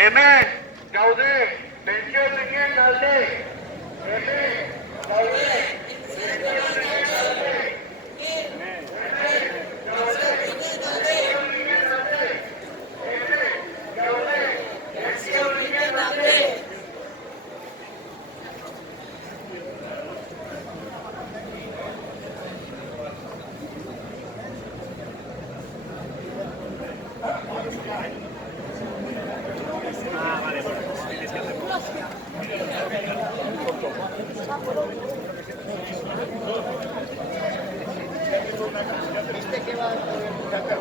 hemen gaude pentsiodunen alde, hemen gaude pentsiodunen alde, hemen gaude pentsiodunen alde, hemen gaude pentsiodunen alde. ¿Viste que va?